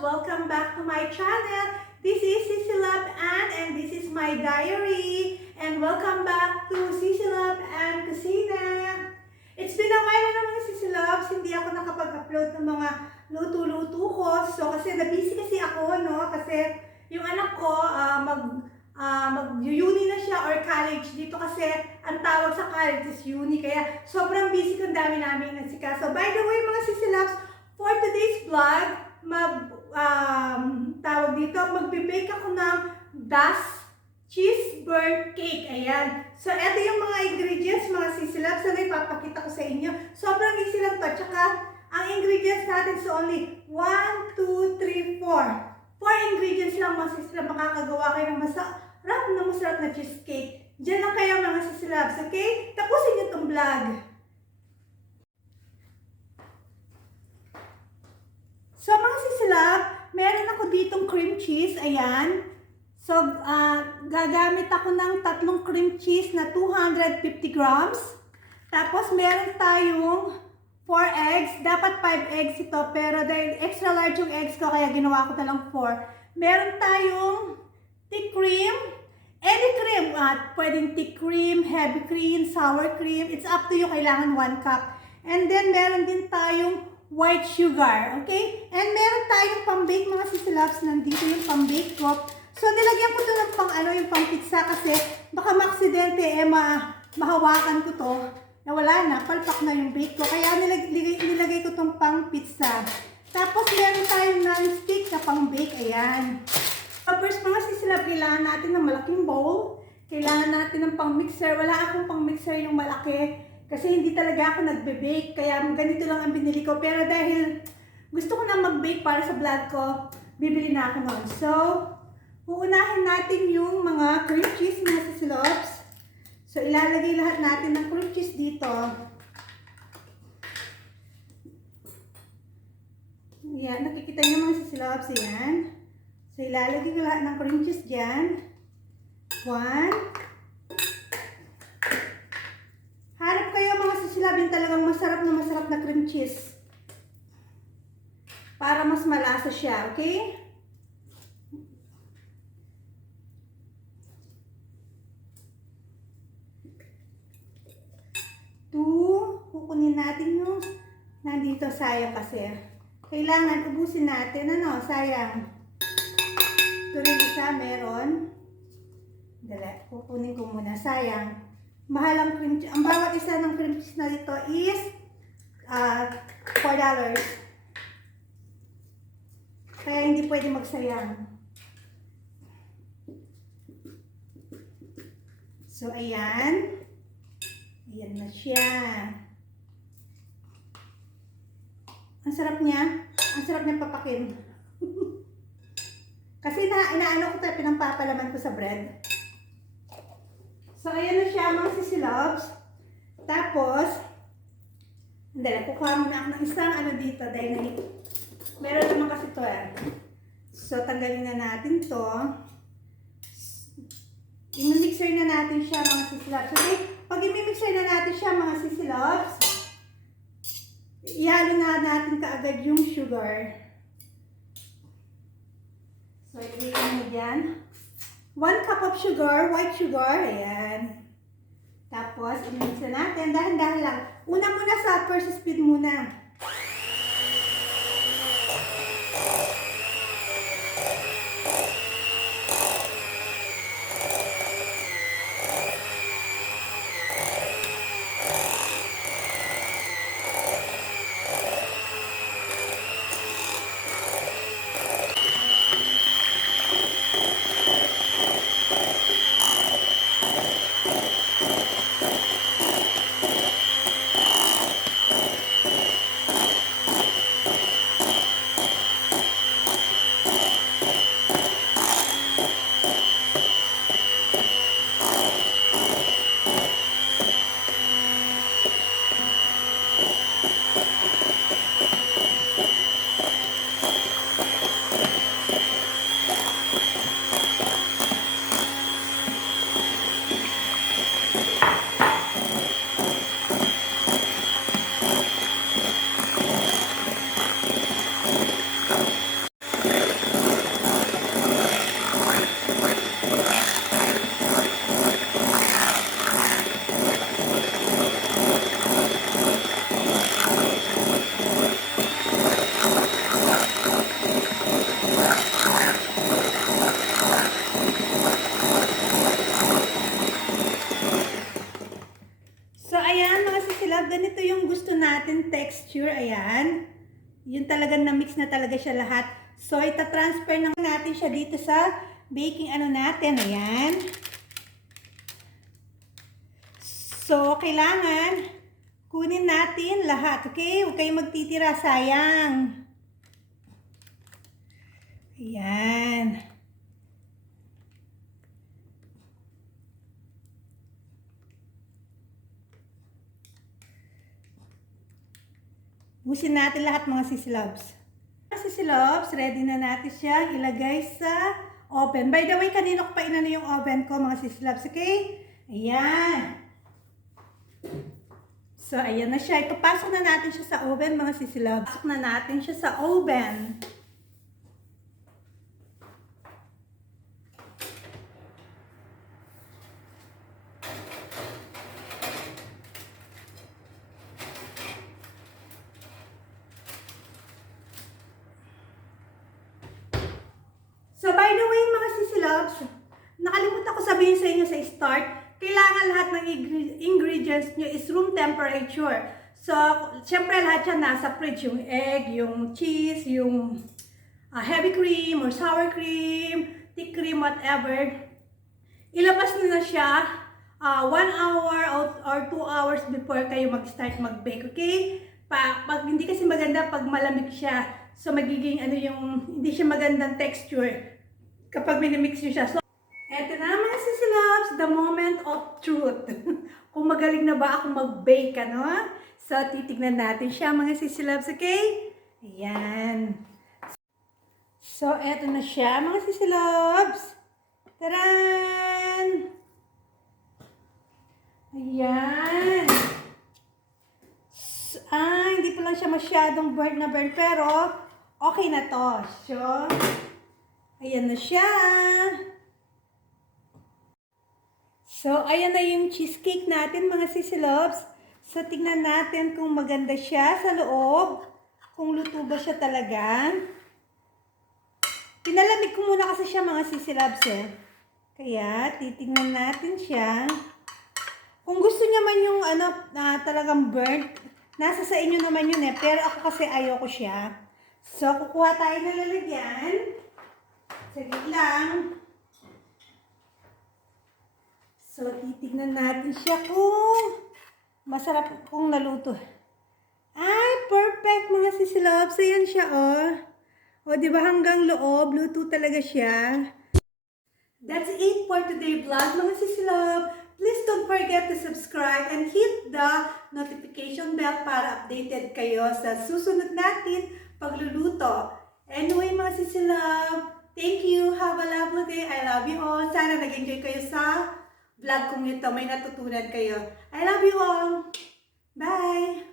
Welcome back to my channel. This is Sissy Love Ann and this is my diary. And welcome back to Sissy Love Ann Kusina. It's been a while na naman, Sissy Loves. Hindi ako nakapag-upload ng mga luto-luto ko. So kasi na-busy kasi ako, no? Kasi yung anak ko mag-uni na siya or college. Dito kasi ang tawag sa college is uni. Kaya sobrang busy kung dami namin nasikaso. By the way, mga Sissy Loves, for today's vlog, magbe-bake ako ng Das cheeseburger cake. Ayan. So, ito yung mga ingredients, mga Sissy Loves, na ipapakita ko sa inyo. Sobrang easy lang to. Tsaka, ang ingredients natin is only 1, 2, 3, 4. 4 ingredients lang, mga Sissy Loves. Makakagawa kayo ng masarap na cheesecake. Diyan lang kayo, mga Sissy Loves. Okay? Tapusin nyo itong vlog. So, mga Sissy Love, meron ako ditong cream cheese. Ayan. So, gagamit ako ng 3 cream cheese na 250 grams. Tapos, meron tayong 4 eggs. Dapat 5 eggs ito. Pero dahil extra large yung eggs ko, kaya ginawa ko na lang 4. Meron tayong thick cream. Any cream. Pwedeng thick cream, heavy cream, sour cream. It's up to you. Kailangan 1 cup. And then, meron din tayong white sugar, okay? And meron tayong pang-bake, mga Sissy Loves. Nandito yung pang-bake ko. So, nilagyan ko ito ng yung pang-pizza kasi baka ma-aksidente, mahawakan ko to. Na wala na, palpak na yung bake ko. Kaya nilagay ko itong pang-pizza. Tapos, meron tayong non-stick na pang-bake. Ayan. So, first, mga Sissy Loves, kailangan natin ng malaking bowl. Kailangan natin ng pang-mixer. Wala akong pang-mixer yung malaki. Kasi hindi talaga ako nagbe-bake, kaya ganito lang ang binili ko. Pero dahil gusto ko na mag-bake para sa vlog ko, bibili na ako noon. So, uunahin natin yung mga cream cheese, mga Sissy Loves. So, ilalagay lahat natin ng cream cheese dito. Yan, nakikita niyo mga Sissy Loves, yan. So, ilalagay ko lahat ng cream cheese dyan. 1. Hanap kayo mga Sissy Loves, yung talagang masarap na cream cheese. Para mas malasa siya, okay? Kukunin natin yung nandito, sayang kasi. Kailangan ubusin natin, sayang. Ito rin isa, meron. Dali, kukunin ko muna, sayang. Mahal ang cream cheese. Ang bawat isa ng cream cheese na dito is $4. Kaya hindi pwede magsayang. So, ayan. Ayan na siya. Ang sarap niya. Ang sarap niya papakin. Kasi inaano ko tayo, pinampapalaman ko sa bread. So, ayan na siya mga Sissy Loves. Tapos, kukuha muna ako ng isang dito dahil meron naman kasi ito . So, tanggalin na natin to. I-mixer na natin siya mga Sissy Loves. Okay? Pag i-mixer na natin siya mga Sissy Loves, ihalo na natin kaagad yung sugar. So, ilagay mo dyan. 1 cup of sugar, white sugar, ayan. Tapos, i-mix na natin, dahan-dahan lang. Una muna sa first speed muna. Yun talagang na-mix na talaga siya lahat. So, ita-transfer na natin siya dito sa baking ano natin. Ayan. So, kailangan kunin natin lahat. Okay? Huwag kayong magtitira. Sayang. Ayan. Busin natin lahat mga sisilabs. Sisilabs, ready na natin siya ilagay sa oven. By the way, kanina ko pa inano yung oven ko mga sisilabs, okay? Ayan. So, ayan na siya. Ipapasok na natin siya sa oven mga sisilabs. Pasok na natin siya sa oven. So, by the way, mga sisilabs, nakalimutan ko sabihin sa inyo sa start, kailangan lahat ng ingredients nyo is room temperature. So, syempre lahat yan nasa fridge. Yung egg, yung cheese, yung heavy cream or sour cream, thick cream, whatever. Ilabas nyo na siya 1 hour or 2 hours before kayo mag-start mag-bake, okay? Pag hindi kasi maganda pag malamig siya. So, magiging hindi siya magandang texture kapag minimix nyo siya. So, eto na mga sisilabs, the moment of truth. Kung magaling na ba ako mag-bake, ano? So, titignan natin siya mga sisilabs, okay? Ayan. So, eto na siya mga sisilabs. Taran! Ayan. Hindi pa lang siya masyadong burnt na burnt, pero okay na to. So, ayan na siya. So, ayan na yung cheesecake natin, mga sisilabs. So, tingnan natin kung maganda siya sa loob. Kung luto ba siya talaga. Pinalamig ko muna kasi siya, mga sisilabs eh. Kaya, titingnan natin siya. Kung gusto niya man yung talagang burnt, nasa sa inyo naman yun eh. Pero ako kasi ayoko siya. So, kukuha tayo ng lalagyan. Saglit lang. So, titignan natin siya kung masarap kung naluto. Ay, perfect mga sisilabs. Ayan siya, oh. O, di ba hanggang loob, luto talaga siya. That's it for today's vlog, mga sisilab. Please don't forget to subscribe and hit the notification bell para updated kayo sa susunod natin pagluluto. Anyway, mga sisilab, thank you. Have a lovely day. I love you all. Sana nag-enjoy kayo sa vlog kong ito. May natutunan kayo. I love you all. Bye!